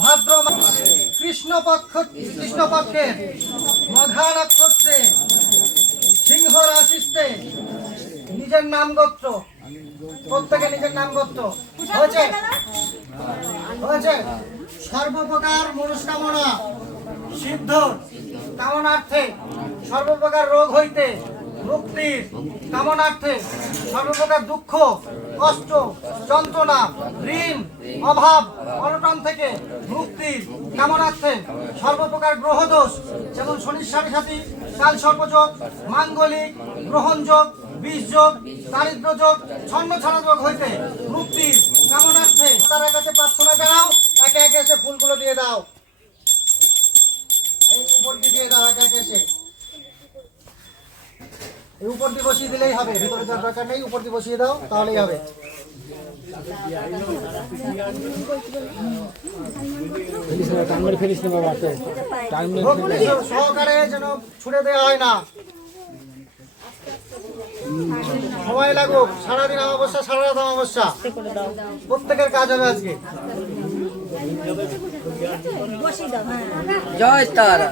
ভাদ্র মাস কৃষ্ণপক্ষ কৃষ্ণপক্ষের মঘা নক্ষত্রে সিংহ রাশিতে নিজের নাম গোত্র। প্রত্যেকে নিজের নাম গোত্র। হয়েছে? হয়েছে? সর্বপ্রকার মনস্কামনা সিদ্ধ কামনার্থে সর্বপ্রকার রোগ হইতে মুক্তির কামনার্থে সর্বপ্রকার দুঃখ, কষ্ট, যন্ত্রণা, ঋণ, অভাব, অনটন থেকে মুক্তির কামনার্থে সর্বপ্রকার গ্রহদোষ, যেমন শনির সাথে সাথী কাল সর্পযোগ, মাঙ্গলিক, গ্রহণযোগ বিষ যোগ দারিদ্র যোগ ছন্ন ছাড়া যোগ হইতে মুক্তির কামনার্থে তার কাছে প্রার্থনা জানাও, একে একে এসে ফুলগুলো দিয়ে দাও। এই উপর দিয়ে দাও, একে উপর দিয়ে বসিয়ে দিলেই হবে ভিতরে যাওয়ার দরকার নেই উপর দিয়ে বসিয়ে দাও তাহলেই হবে। সহকারে যেন ছুড়ে দেওয়া হয় না। সময় লাগুক সারাদিন অমাবস্যা সারা রাত অমাবস্যা। প্রত্যেকের কাজ হবে আজকে। জয় তারা।